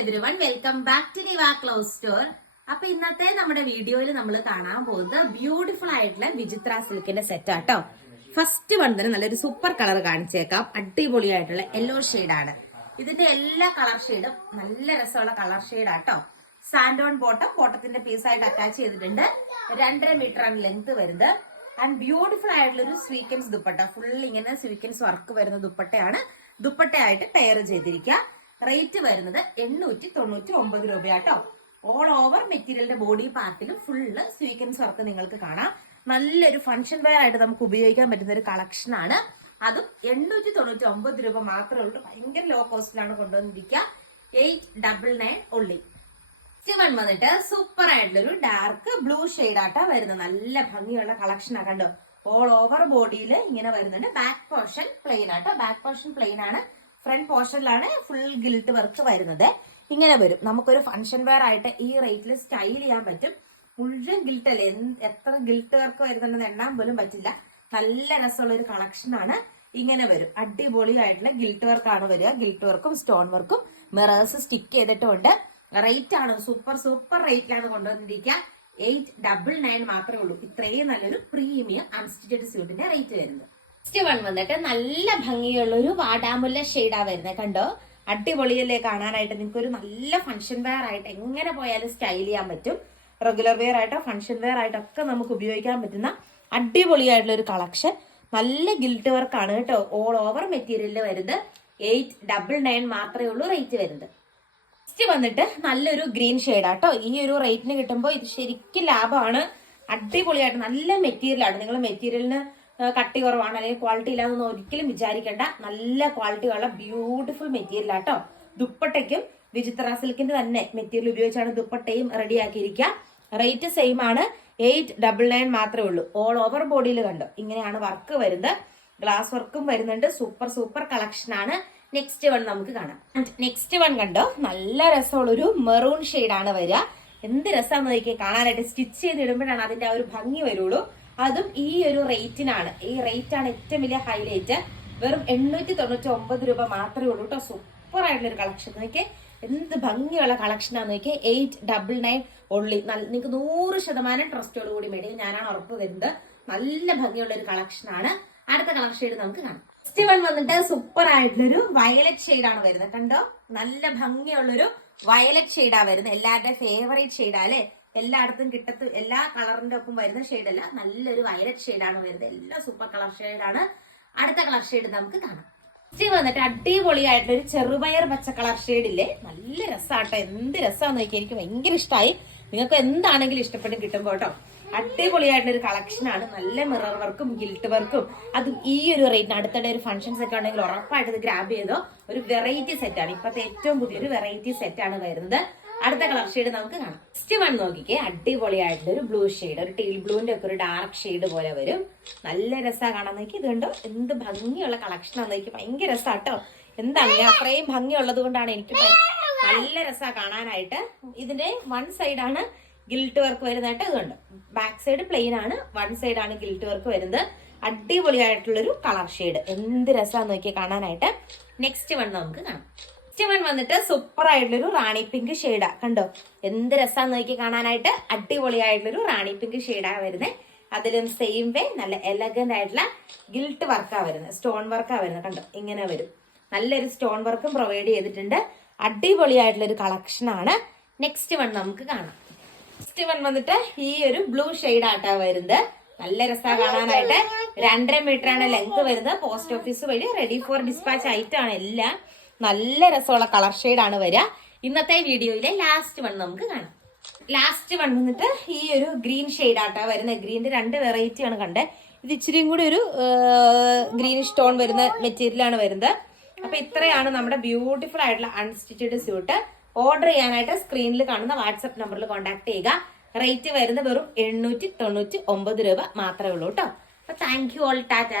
Every one welcome back to Niva close store അപ്പൊ ഇന്നത്തെ നമ്മുടെ വീഡിയോയിൽ നമ്മൾ കാണാൻ പോകുന്നത് ബ്യൂട്ടിഫുൾ ആയിട്ടുള്ള വിചിത്ര സിൽക്കിന്റെ സെറ്റ് ആട്ടോ ഫസ്റ്റ് വൺ തന്നെ നല്ലൊരു സൂപ്പർ കളർ കാണിച്ചേക്കാം. അടിപൊളിയായിട്ടുള്ള യെല്ലോ ആണ്. ഇതിന്റെ എല്ലാ കളർ ഷെയ്ഡും നല്ല രസമുള്ള കളർ ഷെയ്ഡാട്ടോ സാൻഡോൺ ബോട്ടം ബോട്ടത്തിന്റെ പീസായിട്ട് അറ്റാച്ച് ചെയ്തിട്ടുണ്ട്. രണ്ടര മീറ്റർ ആണ് ലെങ്ത് വരുന്നത്. ആൻഡ് ബ്യൂട്ടിഫുൾ ആയിട്ടുള്ള ഒരു സ്വീക്കൻസ് ദുപ്പട്ട. ഫുൾ ഇങ്ങനെ സ്വീക്കൻസ് വർക്ക് വരുന്ന ദുപ്പട്ടയാണ്. ദുപ്പട്ടയായിട്ട് പെയർ ചെയ്തിരിക്കുക. റേറ്റ് വരുന്നത് എണ്ണൂറ്റി തൊണ്ണൂറ്റി ഒമ്പത് രൂപയാട്ടോ ഓൾ ഓവർ മെറ്റീരിയലിന്റെ ബോഡി പാർട്ടിലും ഫുള്ള് സ്വീക്കൻസ് വർക്ക് നിങ്ങൾക്ക് കാണാം. നല്ലൊരു ഫംഗ്ഷൻ വെയർ ആയിട്ട് നമുക്ക് ഉപയോഗിക്കാൻ പറ്റുന്ന ഒരു കളക്ഷൻ ആണ്. അതും എണ്ണൂറ്റി തൊണ്ണൂറ്റി ഒമ്പത് രൂപ മാത്രമേ ഉള്ളൂ. ഭയങ്കര ലോ കോസ്റ്റിലാണ് കൊണ്ടുവന്നിരിക്കുക. എയ്റ്റ് ഡബിൾ നയൻ ഉള്ളി വൺ വന്നിട്ട് സൂപ്പർ ആയിട്ടുള്ളൊരു ഡാർക്ക് ബ്ലൂ ഷെയ്ഡ് ആട്ടാ വരുന്നത്. നല്ല ഭംഗിയുള്ള കളക്ഷൻ ആ കണ്ടോ? ഓൾ ഓവർ ബോഡിയിൽ ഇങ്ങനെ വരുന്നുണ്ട്. ബാക്ക് പോർഷൻ പ്ലെയിൻ ആട്ടോ. ബാക്ക് പോർഷൻ പ്ലെയിൻ ആണ്. ഫ്രണ്ട് പോർഷനിലാണ് ഫുൾ ഗിൽട്ട് വർക്ക് വരുന്നത്. ഇങ്ങനെ വരും. നമുക്കൊരു ഫംഗ്ഷൻ വെയർ ആയിട്ട് ഈ റേറ്റിൽ സ്റ്റൈൽ ചെയ്യാൻ പറ്റും. മുഴുവൻ ഗിൽട്ട് അല്ലേ? എത്ര ഗിൽട്ട് വർക്ക് വരുന്നുണ്ടെന്ന് എണ്ണാൻ പോലും പറ്റില്ല. നല്ല രസമുള്ള ഒരു കളക്ഷൻ ആണ്. ഇങ്ങനെ വരും. അടിപൊളിയായിട്ടുള്ള ഗിൽട്ട് വർക്കാണ് വരിക. ഗിൽട്ട് വർക്കും സ്റ്റോൺ വർക്കും മിറേഴ്സ് സ്റ്റിക്ക് ചെയ്തിട്ടുണ്ട്. റേറ്റ് ആണ്. സൂപ്പർ സൂപ്പർ റേറ്റിലാണ് കൊണ്ടുവന്നിരിക്കുക. എയ്റ്റ് ഡബിൾ നയൻ മാത്രമേ ഉള്ളൂ. ഇത്രയും നല്ലൊരു പ്രീമിയം അൺസ്റ്റിച്ചഡ് സ്യൂട്ടിന്റെ റേറ്റ് വരുന്നത്. നെക്സ്റ്റ് വൺ വന്നിട്ട് നല്ല ഭംഗിയുള്ള ഒരു വാടാമുല്ല ഷെയ്ഡാ വരുന്നത് കണ്ടോ? അടിപൊളിയല്ലേ കാണാനായിട്ട്? നിങ്ങൾക്ക് ഒരു നല്ല ഫംഗ്ഷൻ വെയർ ആയിട്ട് എങ്ങനെ പോയാലും സ്റ്റൈൽ ചെയ്യാൻ പറ്റും. റെഗുലർ വെയർ ആയിട്ടോ ഫംഗ്ഷൻ വെയർ ആയിട്ടോ ഒക്കെ നമുക്ക് ഉപയോഗിക്കാൻ പറ്റുന്ന അടിപൊളിയായിട്ടുള്ള ഒരു കളക്ഷൻ നല്ല ഗിൽട്ട് ആണ് കേട്ടോ. ഓൾ ഓവർ മെറ്റീരിയലിൽ വരുന്നത്. എയ്റ്റ് ഡബിൾ നയൻ മാത്രമേ ഉള്ളൂ റേറ്റ് വരുന്നത്. നെക്സ്റ്റ് വന്നിട്ട് നല്ലൊരു ഗ്രീൻ ഷെയ്ഡാട്ടോ ഈ ഒരു റേറ്റിന് കിട്ടുമ്പോൾ ഇത് ശരിക്കും ലാഭമാണ്. അടിപൊളിയായിട്ട് നല്ല മെറ്റീരിയലാണ് നിങ്ങൾ മെറ്റീരിയലിന് കട്ടി കുറവാണ്. അല്ലെങ്കിൽ ക്വാളിറ്റി ഇല്ലാന്നൊന്നും ഒരിക്കലും വിചാരിക്കേണ്ട. നല്ല ക്വാളിറ്റി ഉള്ള ബ്യൂട്ടിഫുൾ മെറ്റീരിയൽ ആട്ടോ ദുപ്പട്ടയ്ക്കും വിചിത്ര സിൽക്കിന്റെ തന്നെ മെറ്റീരിയൽ ഉപയോഗിച്ചാണ് ദുപ്പട്ടയും റെഡിയാക്കിയിരിക്കുക റേറ്റ് സെയിം ആണ്. എയ്റ്റ് ഡബിൾ നയൻ മാത്രമേ ഉള്ളൂ. ഓൾ ഓവർ ബോഡിയിൽ കണ്ടു? ഇങ്ങനെയാണ് വർക്ക് വരുന്നത്. ഗ്ലാസ് വർക്കും വരുന്നുണ്ട്. സൂപ്പർ സൂപ്പർ കളക്ഷൻ ആണ്. നെക്സ്റ്റ് വൺ നമുക്ക് കാണാം. നെക്സ്റ്റ് വൺ കണ്ടോ? നല്ല രസമുള്ള ഒരു മെറൂൺ ആണ് വരിക. എന്ത് രസമാണെന്ന് നോക്കിയാൽ കാണാനായിട്ട് സ്റ്റിച്ച് ചെയ്ത് ഇടുമ്പോഴാണ് അതിന്റെ ആ ഒരു ഭംഗി വരുള്ളൂ. അതും ഈ ഒരു റേറ്റിനാണ്. ഈ റേറ്റ് ആണ് ഏറ്റവും വലിയ ഹൈലൈറ്റ്. വെറും എണ്ണൂറ്റി തൊണ്ണൂറ്റി ഒമ്പത് രൂപ മാത്രമേ ഉള്ളൂ കേട്ടോ സൂപ്പർ ആയിട്ടുള്ള ഒരു കളക്ഷൻ. നോക്കിയേ എന്ത് ഭംഗിയുള്ള കളക്ഷനാന്ന് നോക്കിയേ എയ്റ്റ് ഡബിൾ നയൻ ഉള്ളി നിങ്ങൾക്ക് നൂറ് ശതമാനം ട്രസ്റ്റോട് കൂടി മേടിക്കും ഞാനാണ് ഉറപ്പ് വരുന്നത്. നല്ല ഭംഗിയുള്ള ഒരു കളക്ഷനാണ് അടുത്ത കളർ ഷെയ്ഡ് നമുക്ക് കാണാം. നെക്സ്റ്റ് വൺ വന്നിട്ട് സൂപ്പർ ആയിട്ടുള്ളൊരു വയലറ്റ് ഷെയ്ഡാണ് വരുന്നത്. കണ്ടോ? നല്ല ഭംഗിയുള്ളൊരു വയലറ്റ് ഷെയ്ഡാ വരുന്നത്. എല്ലാവരുടെ ഫേവറേറ്റ് ഷെയ്ഡാ അല്ലെ? എല്ലായിടത്തും കിട്ടത്ത് എല്ലാ കളറിന്റെ ഒപ്പം വരുന്ന ഷെയ്ഡല്ല നല്ലൊരു വയലറ്റ് ഷെയ്ഡാണ് വരുന്നത്. എല്ലാ സൂപ്പർ കളർ ഷെയ്ഡാണ് അടുത്ത കളർ ഷെയ്ഡ് നമുക്ക് കാണാം. നെക്സ്റ്റ് വന്നിട്ട് അടിപൊളിയായിട്ടുള്ള ഒരു ചെറുപയർ പച്ച കളർ ഷെയ്ഡില്ലേ നല്ല രസമാട്ടോ എന്ത് രസമാന്ന് നോക്കി എനിക്ക് ഭയങ്കര ഇഷ്ടമായി നിങ്ങൾക്ക് എന്താണെങ്കിലും ഇഷ്ടപ്പെട്ട് കിട്ടും കേട്ടോ അടിപൊളിയായിട്ടുള്ള ഒരു കളക്ഷനാണ് നല്ല മിറർ വർക്കും ഗിൽട്ട് വർക്കും അതും ഈ ഒരു റേറ്റിന് അടുത്തിടെ ഒരു ഫംഗ്ഷൻസ് ഒക്കെ ഉണ്ടെങ്കിൽ ഉറപ്പായിട്ട് ഗ്രാബ് ചെയ്തോ. ഒരു വെറൈറ്റി സെറ്റ് സെറ്റാണ് ഇപ്പോഴത്തെ ഏറ്റവും പുതിയൊരു വെറൈറ്റി സെറ്റ് ആണ് വരുന്നത്. അടുത്ത കളർ ഷെയ്ഡ് നമുക്ക് കാണാം. നെക്സ്റ്റ് വൺ നോക്കിക്കേ. അടിപൊളിയായിട്ടുള്ള ഒരു ബ്ലൂ ഷെയ്ഡ് ഒരു ടീൽ ബ്ലൂവിന്റെ ഒക്കെ ഒരു ഡാർക്ക് ഷെയ്ഡ് പോലെ വരും. നല്ല രസമാണ് കാണാൻ. നോക്കി ഇത് കണ്ടോ? എന്ത് ഭംഗിയുള്ള കളക്ഷനാണ് നോക്കി ഭയങ്കര രസാട്ടോ എന്താണ്? അത്രയും ഭംഗിയുള്ളത് കൊണ്ടാണ് എനിക്ക് നല്ല രസമാണ് കാണാനായിട്ട്. ഇതിന്റെ വൺ സൈഡാണ് ഗിൽട്ട് വർക്ക് വരുന്നതായിട്ട് ഇതുണ്ട് ബാക്ക് സൈഡ് പ്ലെയിൻ ആണ്. വൺ സൈഡ് ആണ് ഗിൽട്ട് വർക്ക് വരുന്നത്. അടിപൊളിയായിട്ടുള്ളൊരു കളർ ഷെയ്ഡ് എന്ത് രസമാണെന്ന് നോക്കിയാൽ കാണാനായിട്ട്. നെക്സ്റ്റ് വൺ നമുക്ക് കാണാം. നെക്സ്റ്റ് വൺ വന്നിട്ട് സൂപ്പർ ആയിട്ടുള്ളൊരു റാണി പിങ്ക് ഷെയ്ഡാ കണ്ടോ? എന്ത് രസമാണെന്ന് നോക്കി കാണാനായിട്ട് അടിപൊളിയായിട്ടുള്ളൊരു റാണി പിങ്ക് ഷെയ്ഡാ വരുന്നത് അതിലും സെയിം വേ നല്ല എലഗന്റ് ആയിട്ടുള്ള ഗിൽട്ട് വർക്കാ വരുന്നത് സ്റ്റോൺ വർക്കാ വരുന്നത് കണ്ടോ? ഇങ്ങനെ വരും. നല്ലൊരു സ്റ്റോൺ വർക്കും പ്രൊവൈഡ് ചെയ്തിട്ടുണ്ട്. അടിപൊളിയായിട്ടുള്ള ഒരു നെക്സ്റ്റ് വൺ നമുക്ക് കാണാം. നെക്സ്റ്റ് വൺ വന്നിട്ട് ഈ ഒരു ബ്ലൂ ഷെയ്ഡ് ആട്ടാ വരുന്നത് നല്ല രസമാണ് കാണാനായിട്ട്. രണ്ടര മീറ്റർ ആണ് ലെങ്ത് വരുന്നത്. പോസ്റ്റ് ഓഫീസ് വഴി റെഡി ഫോർ ഡിസ്പാച്ച് ആയിട്ടാണ് എല്ലാം. നല്ല രസമുള്ള കളർ ആണ് വരിക. ഇന്നത്തെ വീഡിയോയിലെ ലാസ്റ്റ് വൺ നമുക്ക് കാണാം. ലാസ്റ്റ് വൺ വന്നിട്ട് ഈ ഒരു ഗ്രീൻ ഷെയ്ഡ് ആട്ടാ വരുന്നത്. ഗ്രീനിന്റെ രണ്ട് വെറൈറ്റി ആണ് കണ്ടത് ഇത് ഇച്ചിരിയും കൂടി ഒരു ഗ്രീൻ സ്റ്റോൺ വരുന്ന മെറ്റീരിയലാണ് വരുന്നത്. അപ്പൊ ഇത്രയാണ് നമ്മുടെ ബ്യൂട്ടിഫുൾ ആയിട്ടുള്ള അൺസ്റ്റിച്ചഡ് സ്യൂട്ട് ഓർഡർ ചെയ്യാനായിട്ട് സ്ക്രീനിൽ കാണുന്ന വാട്സപ്പ് നമ്പറിൽ കോൺടാക്ട് ചെയ്യുക. റേറ്റ് വരുന്നത് വെറും എണ്ണൂറ്റി തൊണ്ണൂറ്റി ഒമ്പത് രൂപ മാത്രമേ ഉള്ളൂ കേട്ടോ അപ്പൊ താങ്ക് യു ഓൾ ടാറ്റ.